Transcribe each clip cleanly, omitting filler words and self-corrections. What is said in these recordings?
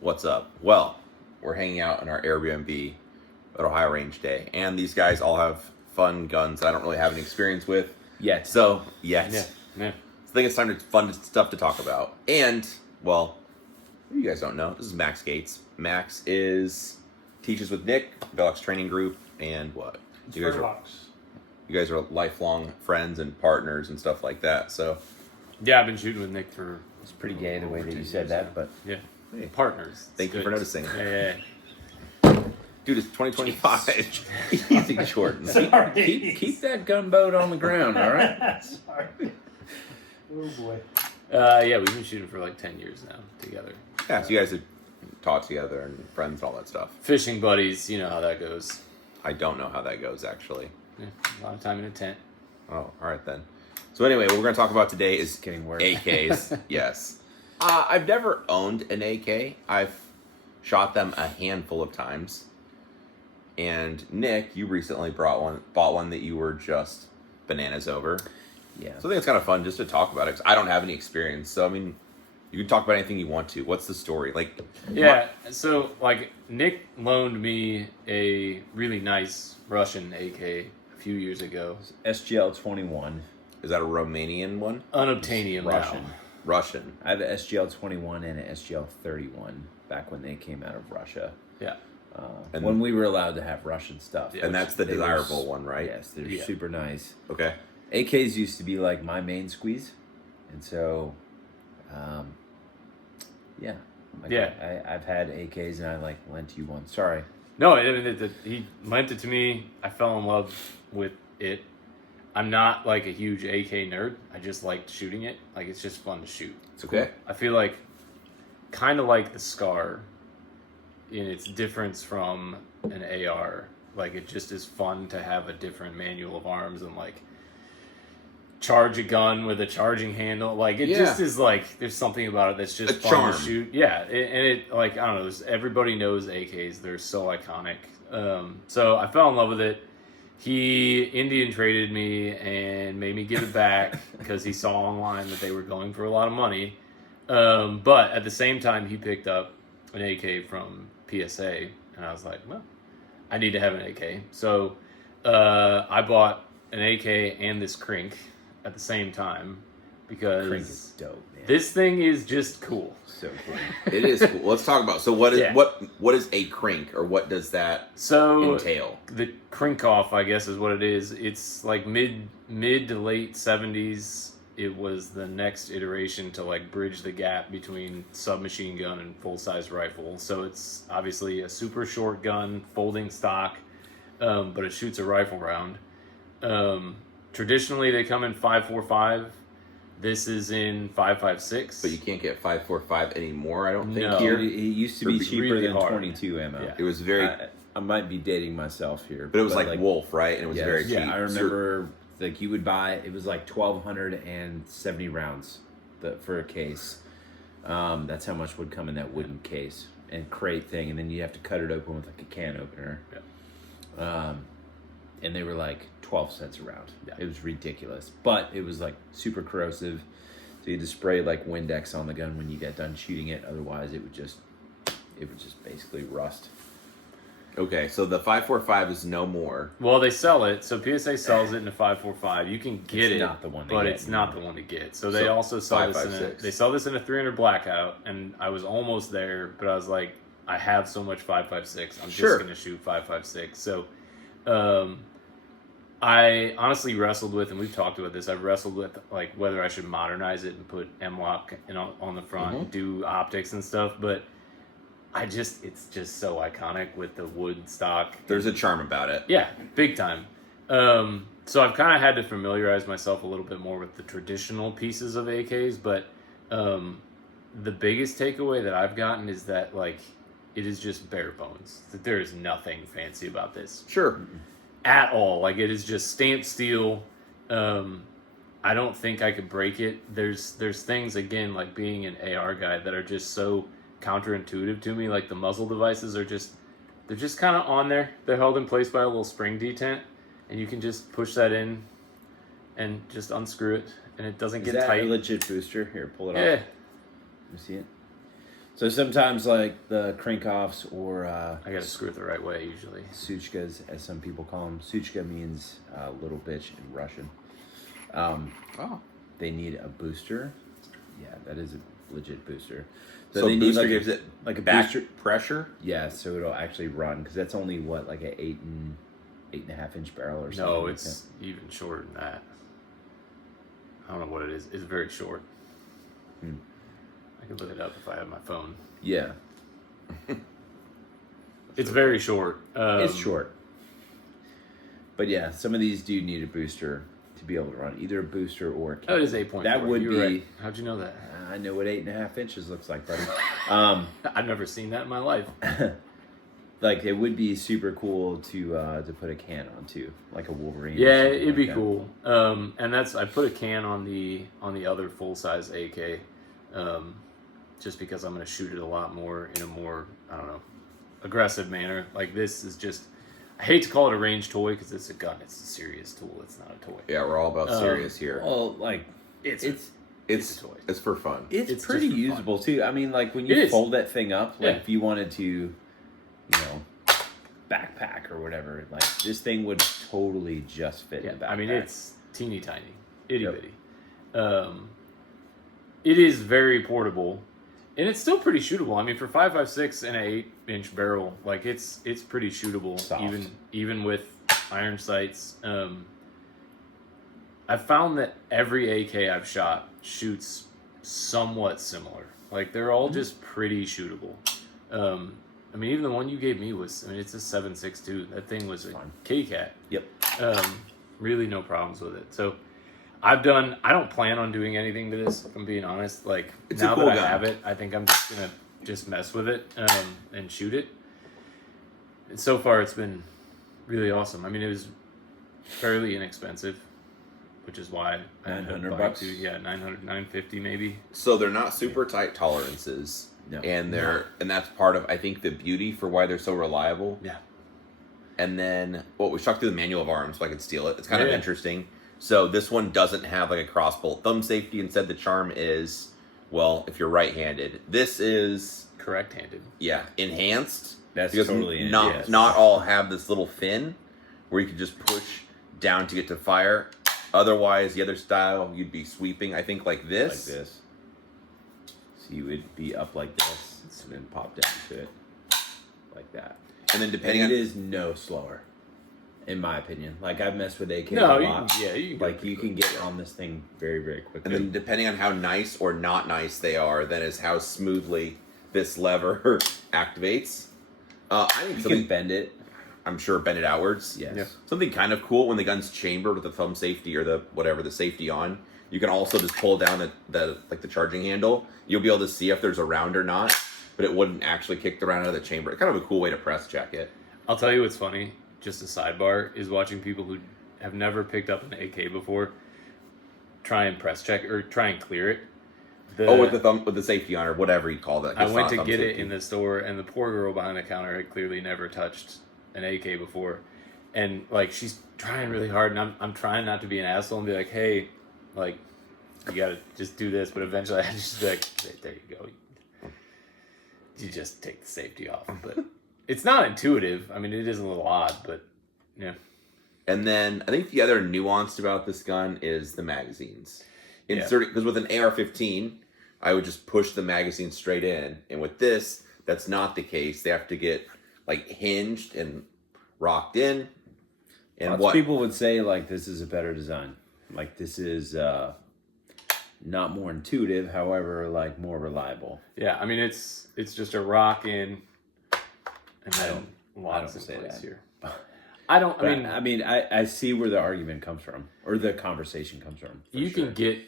What's up? Well, we're hanging out in our Airbnb at Ohio Range Day, and these guys all have fun guns I don't really have any experience with. Yet. So, yes. Yeah. I think it's time to fun stuff to talk about. And, well, you guys don't know, this is Max Gates. Max teaches with Nick, Velox Training Group, and what? You guys are lifelong friends and partners and stuff like that, so. Yeah, I've been shooting with Nick for... It's pretty gay the way that you said that, but... Yeah. Hey. Partners. Thank you for noticing. Yeah. Dude, it's 2025. Easy, Jordan. Keep that gunboat on the ground, all right? Sorry. Oh boy. Yeah, we've been shooting for like 10 years now together. Yeah, so you guys have taught together and friends and all that stuff. Fishing buddies, you know how that goes. I don't know how that goes, actually. Yeah, a lot of time in a tent. Oh, all right then. So anyway, what we're going to talk about today is Getting worse. AKs. Yes. I've never owned an AK. I've shot them a handful of times. And Nick, you recently bought one that you were just bananas over. Yeah. So I think it's kind of fun just to talk about it, 'cause I don't have any experience. So, I mean, you can talk about anything you want to. What's the story? Yeah, so, like, Nick loaned me a really nice Russian AK a few years ago. SGL 21. Is that a Romanian one? Unobtainium Russian. now. Russian. I have an SGL 21 and an SGL 31 back when they came out of Russia. Yeah. And- when we were allowed to have Russian stuff. Yeah. And that's the They were desirable one, right? Yes, they're Yeah. super nice. Okay. AKs used to be like my main squeeze. And so, yeah. Like Yeah. I've had AKs and I like lent you one. Sorry. No, I mean, he lent it to me. I fell in love with it. I'm not like a huge AK nerd. I just liked shooting it. Like, it's just fun to shoot. It's okay. I feel like, kind of like the SCAR in its difference from an AR. Like, it just is fun to have a different manual of arms and, like, charge a gun with a charging handle. Like, it just is, like, there's something about it that's just A fun charm. to shoot. Yeah, and it, like, I don't know, everybody knows AKs. They're so iconic. So I fell in love with it. He Indian traded me and made me give it back because he saw online that they were going for a lot of money. But at the same time, he picked up an AK from PSA, and I was like, well, I need to have an AK. So I bought an AK and this Krink at the same time because Krink is dope, man. this thing is just cool. So cool. It is cool. Let's talk about. So what is Yeah. what is a Krink, or what does that So entail? the Krinkov, I guess, is what it is. It's like mid to late 70s. It was the next iteration to like bridge the gap between submachine gun and full size rifle. So it's obviously a super short gun, folding stock, but it shoots a rifle round. Traditionally, they come in 5.45. This is in 5.56. But you can't get 5.45 anymore. I don't think No. here. It used to be It'd be cheaper really than hard. 22 ammo. Yeah. It was very, I might be dating myself here. but it was like Wolf, right? And it was yes, very cheap. yeah, I remember like you would buy, it was like 1,270 rounds for a case. That's how much would come in that wooden case and crate thing, and then you have to cut it open with like a can opener. Yeah. And they were like 12 cents a round. Yeah. It was ridiculous, but it was like super corrosive. So you had to spray like Windex on the gun when you got done shooting it. Otherwise, it would just basically rust. Okay, so the 5.45 is no more. Well, they sell it. So PSA sells it in a 5.45. You can get It's it, not the one to but get it's not the one to get. So they So also sell this in a 5.56. they sell this in a 300 blackout, and I was almost there, but I was like, I have so much 5.56. I'm Sure. just gonna shoot 5.56. So, I honestly wrestled with, and we've talked about this. I've wrestled with like whether I should modernize it and put M-LOK on the front, do optics and stuff, but. It's just so iconic with the wood stock. There's a charm about it. Yeah, big time. So I've kind of had to familiarize myself a little bit more with the traditional pieces of AKs, but the biggest takeaway that I've gotten is that like it is just bare bones. That there is nothing fancy about this Sure. at all. Like it is just stamped steel. I don't think I could break it. There's things again like being an AR guy that are just so counterintuitive to me. Like the muzzle devices are just kind of on there. They're held in place by a little spring detent, and you can just push that in and just unscrew it, and it doesn't Is get that tight. a legit booster? Here, pull it Yeah. off. You see it? So sometimes like the Krinkovs or I gotta screw it the right way usually. Suchkas, as some people call them. Suchka means little bitch in Russian. They need a booster. Yeah, that is a legit booster. So they need booster like gives it like a back booster pressure. Yeah, so it'll actually run because that's only what like an 8.5 inch barrel or something. No, like it's even shorter than that. I don't know what it is. It's very short. I could look it up if I had my phone. Yeah. It's very short. It's short. But yeah, some of these do need a booster to be able to run. Either a booster or a kit. Oh, it is 8.4. That would You be... were right. How'd you know that? I know what 8.5 inches looks like, buddy. I've never seen that in my life. Like, it would be super cool to put a can on, too. Like a Wolverine. Yeah, it'd be cool. And I put a can on the other full-size AK just because I'm going to shoot it a lot more in a more, I don't know, aggressive manner. Like, this is just... I hate to call it a range toy because it's a gun. It's a serious tool. It's not a toy. Yeah, we're all about serious here. Well, like, It's it's a toy. It's for fun. It's It's pretty just for fun. usable, too. I mean, like, when It you is. fold that thing up, like, Yeah. if you wanted to, you know, backpack or whatever, like, this thing would totally just fit in a backpack. I mean, it's teeny tiny, itty Yep. bitty. It is very portable, and it's still pretty shootable. I mean, for 5.56 and an 8-inch barrel, like it's pretty shootable, Soft. even with iron sights. I've found that every AK I've shot shoots somewhat similar. Like they're all just pretty shootable. I mean, even the one you gave me was, I mean, it's a 7.62. That thing was a Fine. kitty cat. Yep. Really no problems with it. So I don't plan on doing anything to this, if I'm being honest. Like It's a now cool that I gun. have it, I think I'm just going to mess with it and shoot it. And so far it's been really awesome. I mean, it was fairly inexpensive, which is why I ended up $900 buying two. Yeah, 900, 950 maybe. So they're not super tight tolerances. No. And that's part of, I think, the beauty for why they're so reliable. Yeah. And then, we shot through the manual of arms so I could steal it. It's kind of Yeah. interesting. So this one doesn't have like a crossbolt thumb safety. Instead, the charm is, well, if you're right-handed. This is, Correct-handed. yeah, enhanced. That's because totally not all have this little fin where you can just push down to get to fire. Otherwise, the other style, you'd be sweeping, I think, like this. Like this. So you would be up like this and then pop down to it like that. And then depending And on... it is no slower, in my opinion. Like I've messed with AK No, a you lot. can, you can go Like you can get on this thing very, very quickly. And then depending on how nice or not nice they are, then is how smoothly this lever activates. I think you something, can bend it. I'm sure, bend it outwards. Yes. Yeah. Something kind of cool when the gun's chambered with the thumb safety or the safety on. You can also just pull down the charging handle. You'll be able to see if there's a round or not, but it wouldn't actually kick the round out of the chamber. It's kind of a cool way to press check it. I'll tell you what's funny, just a sidebar, is watching people who have never picked up an AK before try and press check or try and clear it. With the safety on or whatever you call that. I It's went not to thumb get it safety. in the store, and the poor girl behind the counter had clearly never touched an AK before, and like she's trying really hard, and I'm trying not to be an asshole and be like, hey, like you gotta just do this, but eventually I just be like, there you go, you just take the safety off, but it's not intuitive. I mean, it is a little odd, but yeah. And then I think the other nuance about this gun is the magazines. Yeah. Because with an AR-15, I would just push the magazine straight in, and with this, that's not the case. They have to get like hinged and rocked in. And Lots of people would say like this is a better design. Like this is not more intuitive, however, like more reliable. Yeah, I mean it's just a rock in, and then I lots don't in say place that. here. I don't. But, I mean, I see where the argument comes from, or the conversation comes from. You sure. can get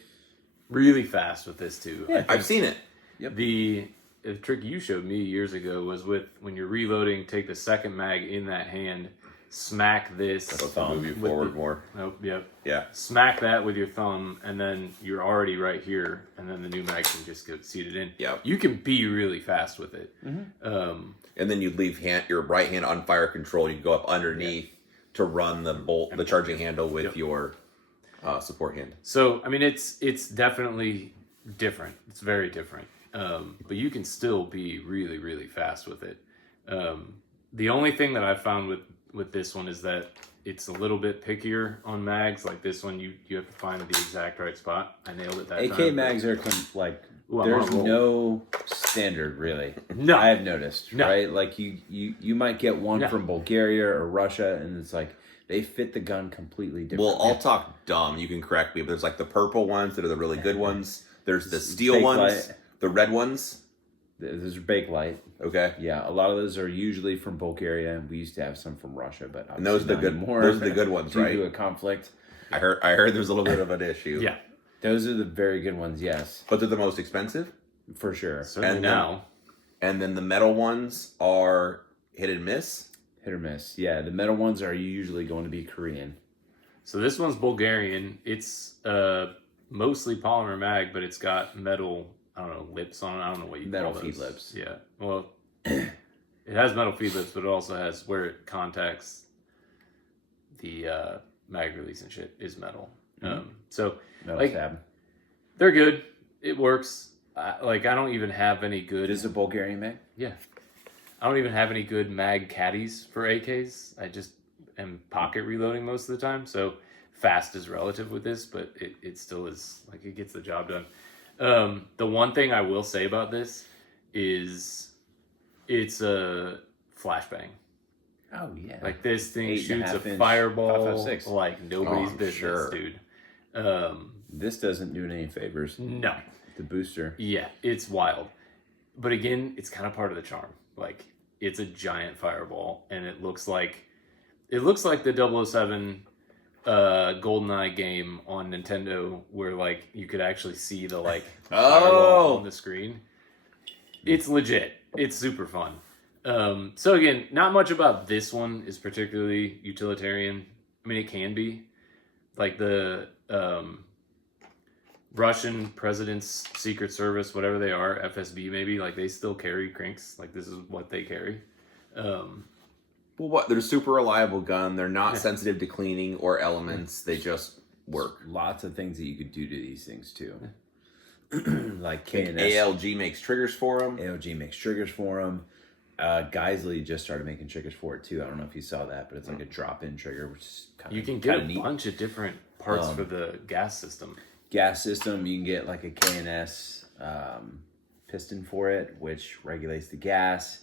really fast with this too. Yeah. I've seen it. Yep. The trick you showed me years ago was with when you're reloading, take the second mag in that hand, smack this. That's to move you with forward the- more. Nope. Yep. Yeah. Smack that with your thumb, and then you're already right here, and then the new mag can just get seated in. Yep. You can be really fast with it. And then you'd leave your right hand on fire control. You go up underneath to run the charging handle with your support hand. So I mean, it's definitely different. It's very different. but you can still be really, really fast with it. The only thing that I found with this one is that it's a little bit pickier on mags. Like this one, you have to find the exact right spot. I nailed it that AK time. mags are like Ooh, there's I'm on a roll. no standard really. No. I have noticed, No. right? Like you might get one from Bulgaria or Russia, and it's like they fit the gun completely different. Well, I'll talk dumb. You can correct me, but there's like the purple ones that are the really good ones. There's the steel Fake ones, light. the red ones. There's Bakelite. Okay. Yeah, a lot of those are usually from Bulgaria. We used to have some from Russia, but And those are the good. more. Those are the good ones, due right? to a conflict. I heard there's a little bit of an issue. Yeah, Those are the very good ones. Yes, But they're the most expensive. for sure. certainly And now. And then the metal ones are hit and miss. Hit or miss. Yeah, the metal ones are usually going to be Korean. So this one's Bulgarian. It's mostly polymer mag, but it's got metal, I don't know, lips on it. I don't know what you Metal call feed those. lips. Yeah. Well, it has metal feed lips, but it also has where it contacts the mag release and shit is metal. So Metal like tab. they're good. It works. I don't even have any good. It is a Bulgarian mag. Yeah. I don't even have any good mag caddies for AKs. I just am pocket reloading most of the time. So fast is relative with this, but it still is, like, it gets the job done. The one thing I will say about this is it's a flashbang. Oh yeah. Like this thing 8.5 shoots a inch fireball 5.56. like nobody's Oh, business, sure. dude. This doesn't do it any favors. No. The booster. Yeah, it's wild. But again, it's kind of part of the charm. Like, it's a giant fireball, and it looks like the 007 GoldenEye game on Nintendo, where like you could actually see the like fireball on the screen. It's legit. It's super fun. So again, not much about this one is particularly utilitarian. I mean, it can be. Like the Russian President's Secret Service, whatever they are, FSB maybe, like they still carry Krinks. Like this is what they carry. Well, what? They're a super reliable gun. They're not sensitive to cleaning or elements. They just work. Lots of things that you could do to these things too. Like K&S. ALG makes triggers for them. ALG makes triggers for them. Geisley just started making triggers for it too. I don't know if you saw that, but it's like a drop-in trigger, which is kind of You can get a neat. bunch of different parts for the gas system. Gas system, you can get like a K&S piston for it, which regulates the gas.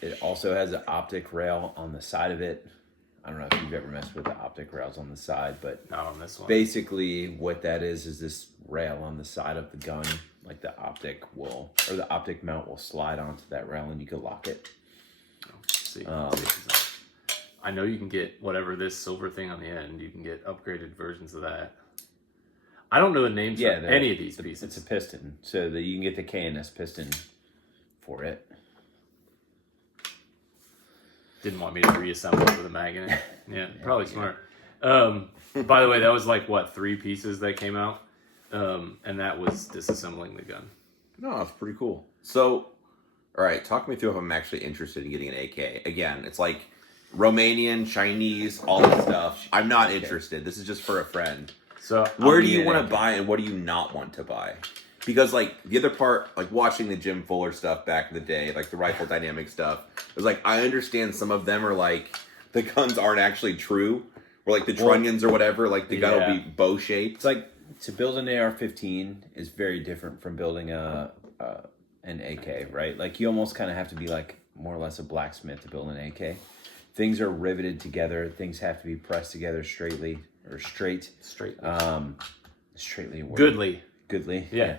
It also has an optic rail on the side of it. I don't know if you've ever messed with the optic rails on the side, but Not on this one. basically what that is this rail on the side of the gun. Like the optic mount will slide onto that rail and you can lock it. Let's see. I know you can get whatever this silver thing on the end. You can get upgraded versions of that. I don't know the names for any of these pieces. It's a piston, so that you can get the K&S piston for it. Didn't want me to reassemble it with a mag in it. Yeah, probably smart. By the way, that was like, what, 3 pieces that came out? And that was disassembling the gun. No, it's pretty cool. So, all right, talk me through if I'm actually interested in getting an AK. Again, it's like Romanian, Chinese, all this stuff. I'm not interested. This is just for a friend. So Where do you want to buy and what do you not want to buy? Because, like, the other part, like, watching the Jim Fuller stuff back in the day, like, the rifle dynamic stuff, it was like, I understand some of them are, like, the guns aren't actually true. Or, like, the trunnions or whatever, like, the gun will be bow-shaped. It's like, to build an AR-15 is very different from building an AK, right? Like, you almost kind of have to be, like, more or less a blacksmith to build an AK. Things are riveted together. Things have to be pressed together straightly, or straight. Straightly. Straightly. a word. Goodly. Yeah.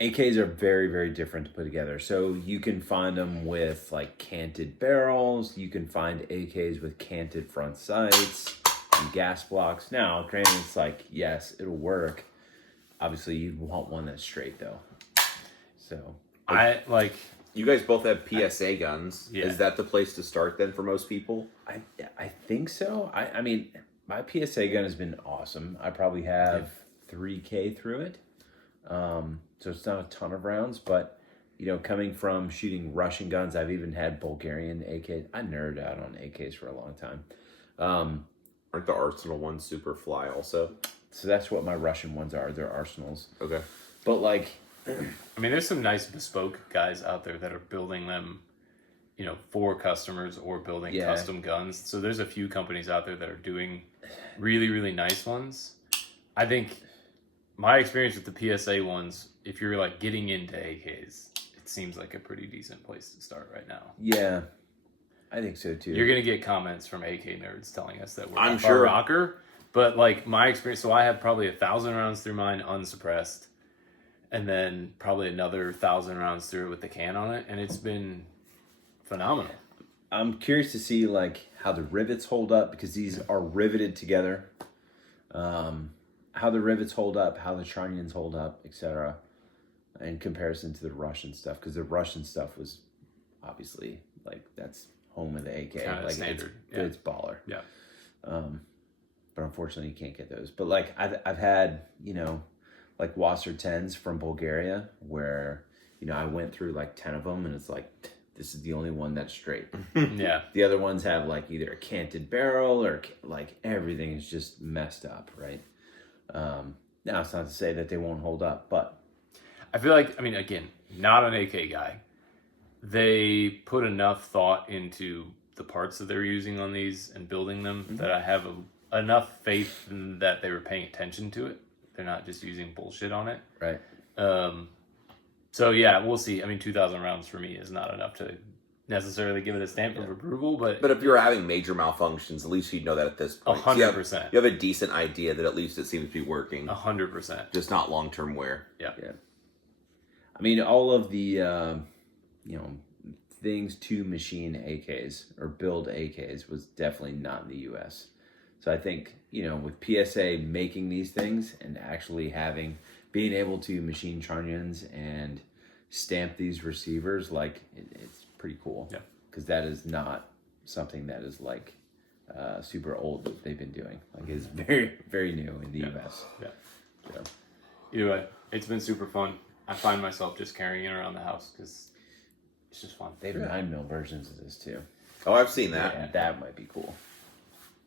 AKs are very, very different to put together. So you can find them with like canted barrels. You can find AKs with canted front sights and gas blocks. Now, granted, it's like, yes, it'll work. Obviously, you'd want one that's straight though. So You guys both have PSA guns. Yeah. Is that the place to start then for most people? I think so. I mean, my PSA gun has been awesome. I probably have 3K through it. So it's not a ton of rounds, but you know, coming from shooting Russian guns, I've even had Bulgarian AKs. I nerded out on AKs for a long time. Aren't the Arsenal ones super fly also? So that's what my Russian ones are. They're Arsenals. Okay. But like, I mean, there's some nice bespoke guys out there that are building them, for customers or building custom guns. So there's a few companies out there that are doing really, really nice ones. I think my experience with the PSA ones, if you're like getting into AKs, it seems like a pretty decent place to start right now. yeah, I think so too. You're gonna get comments from AK nerds telling us that we're I'm a sure. rocker, but like my experience, so I have probably 1,000 rounds through mine unsuppressed, and then probably another 1,000 rounds through it with the can on it, and it's been phenomenal. I'm curious to see like how the rivets hold up, because these are riveted together. How the rivets hold up, how the trunnions hold up, etc. In comparison to the Russian stuff, because the Russian stuff was obviously like that's home of the AK, Kinda like standard. it's baller. Yeah. But unfortunately, you can't get those. But like I've had like Wasser 10s from Bulgaria, where I went through like 10 of them, and it's like this is the only one that's straight. Yeah. The other ones have like either a canted barrel or like everything is just messed up, right? Now it's not to say that they won't hold up, but I feel like, again, not an AK guy. They put enough thought into the parts that they're using on these and building them that I have enough faith in that they were paying attention to it. They're not just using bullshit on it. right. So yeah, we'll see. 2,000 rounds for me is not enough to necessarily give it a stamp of approval, but But if you're having major malfunctions, at least you'd know that at this point. 100%. You have a decent idea that at least it seems to be working. 100%. Just not long-term wear. Yeah. All of the things to machine AKs or build AKs was definitely not in the U.S. So I think with PSA making these things and actually being able to machine trunnions and stamp these receivers, like it's pretty cool. Yeah. Because that is not something that is like super old that they've been doing. Like it's very, very new in the U.S. Yeah. So, Either way, it's been super fun. I find myself just carrying it around the house because it's just fun. they have 9mm versions of this too. Oh, I've seen that. Yeah, that might be cool.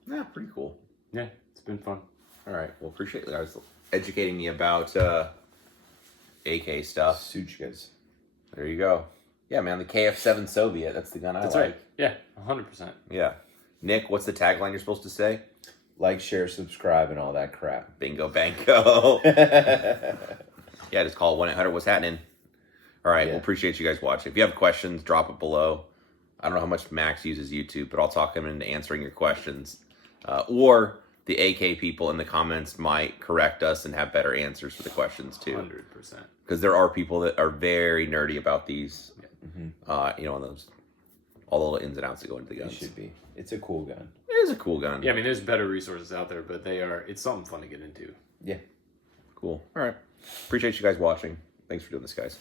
Yeah, pretty cool. Yeah, it's been fun. All right. Well, appreciate you guys educating me about AK stuff. Suchkas. There you go. Yeah, man, the KF7 Soviet. That's the gun I That's like. right. Yeah, 100%. Yeah. Nick, what's the tagline you're supposed to say? Like, share, subscribe, and all that crap. Bingo, bango. Yeah, just call 1-800. What's happening? All right. Yeah. Well, appreciate you guys watching. If you have questions, drop it below. I don't know how much Max uses YouTube, but I'll talk him into answering your questions. Or the AK people in the comments might correct us and have better answers for the questions too. 100%. Because there are people that are very nerdy about these. Yeah. On those all the little ins and outs that go into the It guns. should be. It's a cool gun. It is a cool gun. Yeah, there's better resources out there, but it's something fun to get into. Yeah. Cool. All right. Appreciate you guys watching. Thanks for doing this, guys.